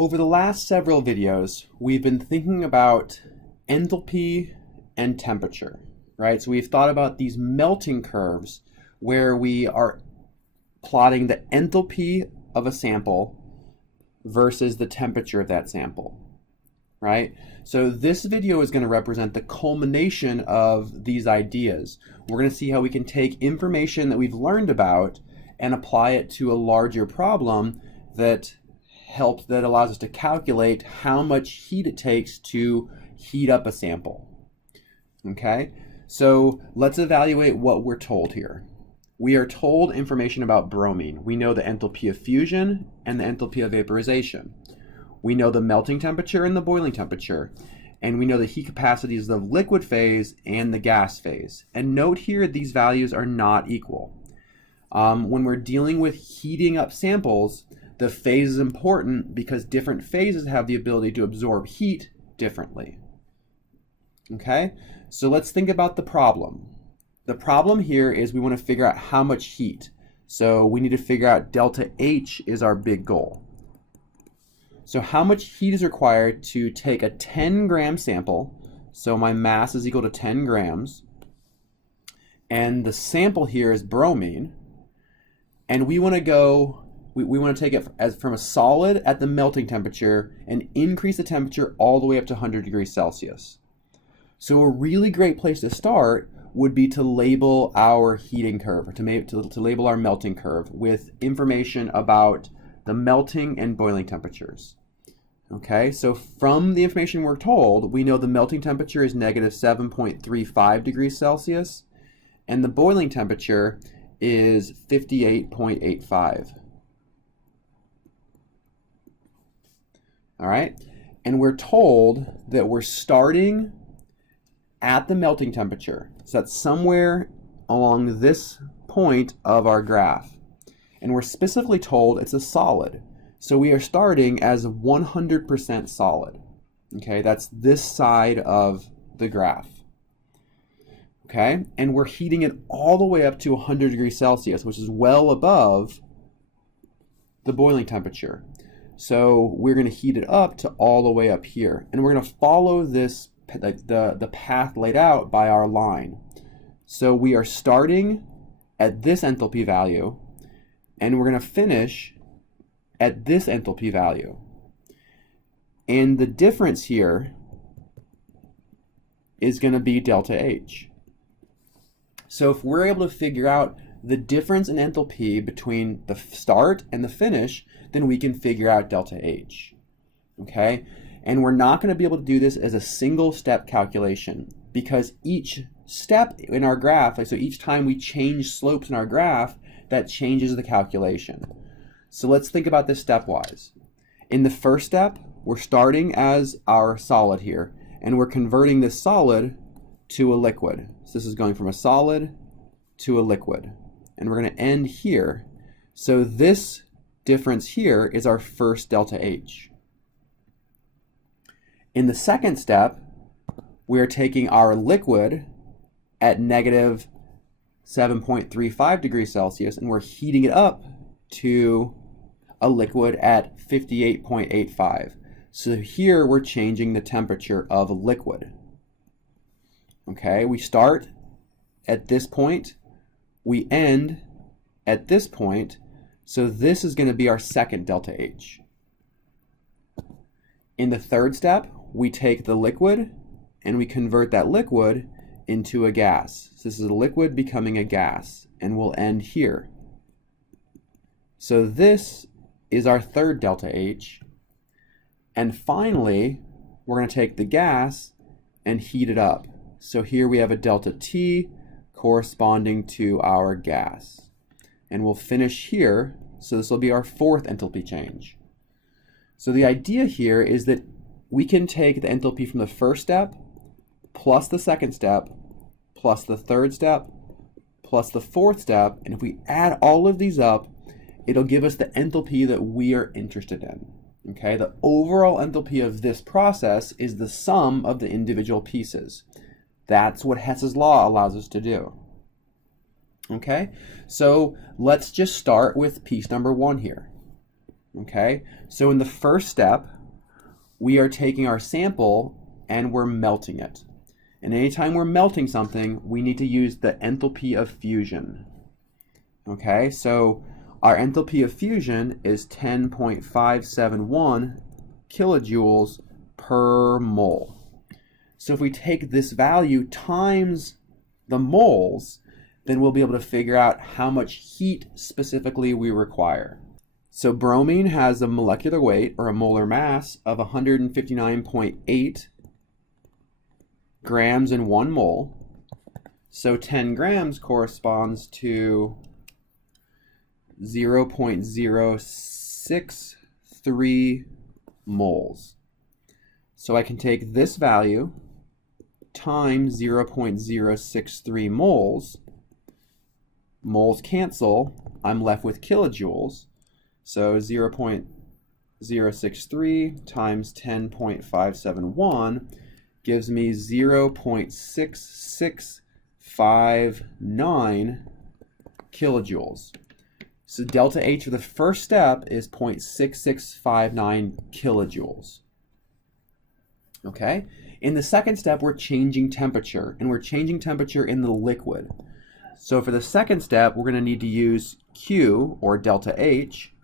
Over the last several videos, we've been thinking about enthalpy and temperature, right? So we've thought about these melting curves where we are plotting the enthalpy of a sample versus the temperature of that sample, right? So this video is going to represent the culmination of these ideas. We're going to see how we can take information that we've learned about and apply it to a larger problem that allows us to calculate how much heat it takes to heat up a sample. Okay, so let's evaluate what we're told here. We are told information about bromine. We know the enthalpy of fusion and the enthalpy of vaporization. We know the melting temperature and the boiling temperature, and we know the heat capacities of the liquid phase and the gas phase. And note here, these values are not equal. When we're dealing with heating up samples, the phase is important because different phases have the ability to absorb heat differently. Okay, so let's think about the problem. The problem here is we want to figure out how much heat. So we need to figure out delta H is our big goal. So how much heat is required to take a 10-gram sample? So my mass is equal to 10 grams. And the sample here is bromine. And we want to go, we want to take it from a solid at the melting temperature and increase the temperature all the way up to 100 degrees Celsius. So a really great place to start would be to label our heating curve, or to label our melting curve with information about the melting and boiling temperatures. Okay, so from the information we're told, we know the melting temperature is negative 7.35 degrees Celsius, and the boiling temperature is 58.85. All right, and we're told that we're starting at the melting temperature. So that's somewhere along this point of our graph. And we're specifically told it's a solid. So we are starting as 100% solid. Okay, that's this side of the graph. Okay, and we're heating it all the way up to 100 degrees Celsius, which is well above the boiling temperature. So we're going to heat it up to all the way up here. And we're going to follow this, the path laid out by our line. So we are starting at this enthalpy value, and we're going to finish at this enthalpy value. And the difference here is going to be delta H. So if we're able to figure out the difference in enthalpy between the start and the finish, then we can figure out delta H. Okay? And we're not going to be able to do this as a single step calculation because each step in our graph, so each time we change slopes in our graph, that changes the calculation. So let's think about this stepwise. In the first step, we're starting as our solid here, and we're converting this solid to a liquid. So this is going from a solid to a liquid, and we're going to end here. So this difference here is our first delta H. In the second step, we are taking our liquid at negative 7.35 degrees Celsius, and we're heating it up to a liquid at 58.85. So here we're changing the temperature of a liquid. Okay, we start at this point, we end at this point, so this is going to be our second delta H. In the third step, we take the liquid and we convert that liquid into a gas. So this is a liquid becoming a gas, and we'll end here. So this is our third delta H. And finally, we're going to take the gas and heat it up. So here we have a delta T corresponding to our gas. And we'll finish here, so this will be our fourth enthalpy change. So the idea here is that we can take the enthalpy from the first step, plus the second step, plus the third step, plus the fourth step, and if we add all of these up, it'll give us the enthalpy that we are interested in. Okay, the overall enthalpy of this process is the sum of the individual pieces. That's what Hess's law allows us to do. Okay, so let's just start with piece number one here. Okay, so in the first step, we are taking our sample and we're melting it. And anytime we're melting something, we need to use the enthalpy of fusion. Okay, so our enthalpy of fusion is 10.571 kilojoules per mole. So if we take this value times the moles, then we'll be able to figure out how much heat specifically we require. So bromine has a molecular weight, or a molar mass, of 159.8 grams in 1 mole. So 10 grams corresponds to 0.063 moles. So I can take this value times 0.063 moles. Moles cancel. I'm left with kilojoules. So 0.063 times 10.571 gives me 0.6659 kilojoules. So delta H for the first step is 0.6659 kilojoules. Okay? In the second step, we're changing temperature, and we're changing temperature in the liquid. So for the second step, we're going to need to use Q, or delta H,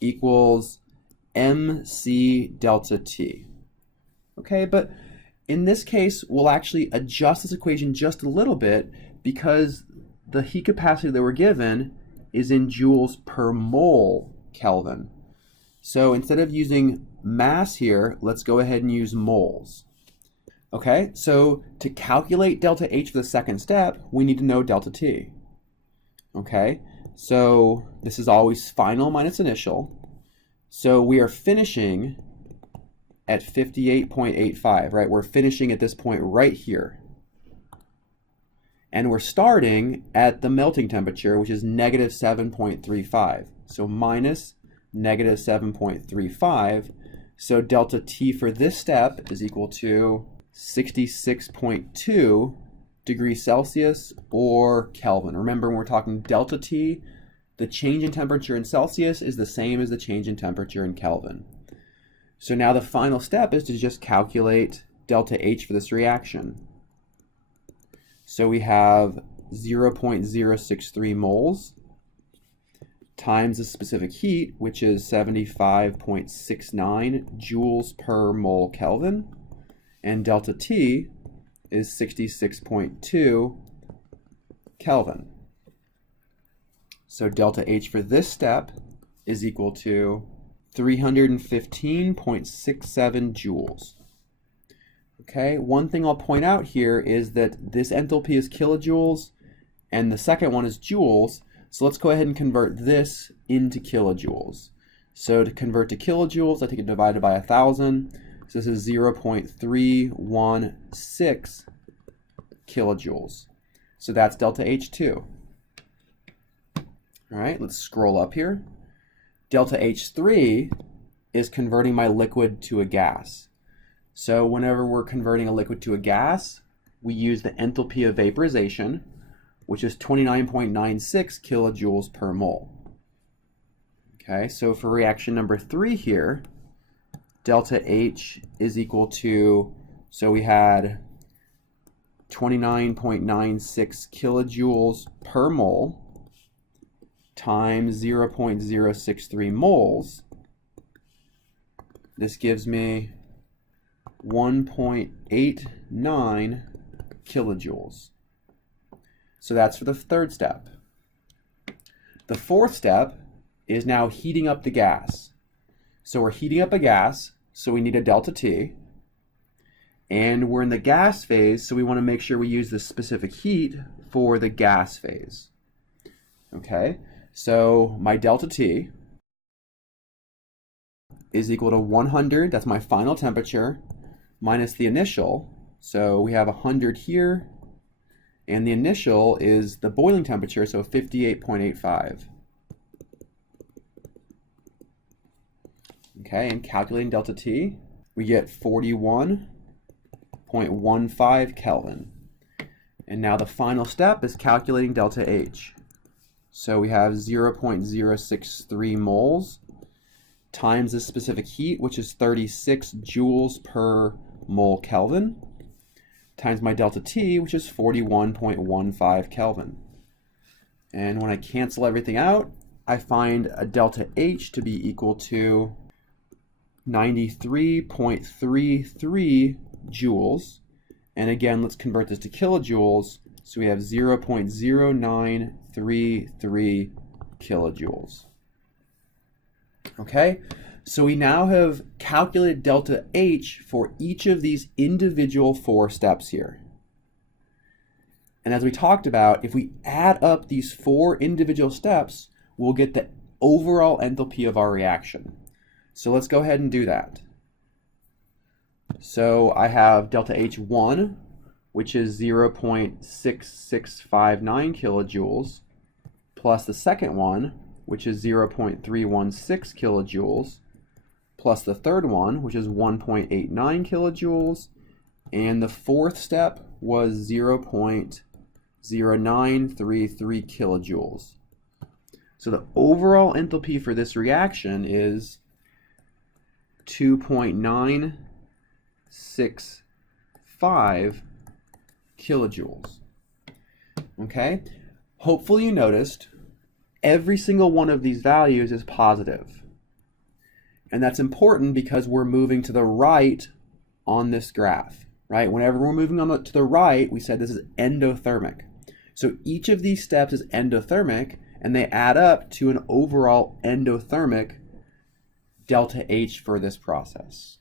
equals mc delta T. Okay, but in this case, we'll actually adjust this equation just a little bit because the heat capacity that we're given is in joules per mole Kelvin. So instead of using mass here, let's go ahead and use moles. Okay, so to calculate delta H for the second step, we need to know delta T. Okay, so this is always final minus initial. So we are finishing at 58.85, right? We're finishing at this point right here. And we're starting at the melting temperature, which is negative 7.35. So minus negative 7.35. So delta T for this step is equal to 66.2 degrees Celsius or Kelvin. Remember, when we're talking delta T, the change in temperature in Celsius is the same as the change in temperature in Kelvin. So now the final step is to just calculate delta H for this reaction. So we have 0.063 moles times the specific heat, which is 75.69 joules per mole Kelvin, and delta T is 66.2 Kelvin. So delta H for this step is equal to 315.67 joules. Okay, one thing I'll point out here is that this enthalpy is kilojoules and the second one is joules. So let's go ahead and convert this into kilojoules. So to convert to kilojoules, I take it divided by 1,000. So this is 0.316 kilojoules. So that's delta H2. All right, let's scroll up here. Delta H3 is converting my liquid to a gas. So whenever we're converting a liquid to a gas, we use the enthalpy of vaporization, which is 29.96 kilojoules per mole. Okay, so for reaction number 3 here, delta H is equal to, so we had 29.96 kilojoules per mole times 0.063 moles. This gives me 1.89 kilojoules. So that's for the third step. The fourth step is now heating up the gas. So we're heating up a gas, so we need a delta T. And we're in the gas phase, so we want to make sure we use the specific heat for the gas phase. Okay, so my delta T is equal to 100, that's my final temperature, minus the initial. So we have 100 here, and the initial is the boiling temperature, so 58.85. Okay, and calculating delta T, we get 41.15 Kelvin. And now the final step is calculating delta H. So we have 0.063 moles times the specific heat, which is 36 joules per mole Kelvin, times my delta T, which is 41.15 Kelvin. And when I cancel everything out, I find a delta H to be equal to 93.33 joules. And again, let's convert this to kilojoules. So we have 0.0933 kilojoules. Okay, so we now have calculated delta H for each of these individual 4 steps here. And as we talked about, if we add up these 4 individual steps, we'll get the overall enthalpy of our reaction. So let's go ahead and do that. So I have delta H1, which is 0.6659 kilojoules, plus the second one, which is 0.316 kilojoules, plus the third one, which is 1.89 kilojoules, and the fourth step was 0.0933 kilojoules. So the overall enthalpy for this reaction is 2.965 kilojoules. Okay? Hopefully you noticed every single one of these values is positive. And that's important because we're moving to the right on this graph, right? Whenever we're moving to the right, we said this is endothermic. So each of these steps is endothermic, and they add up to an overall endothermic delta H for this process.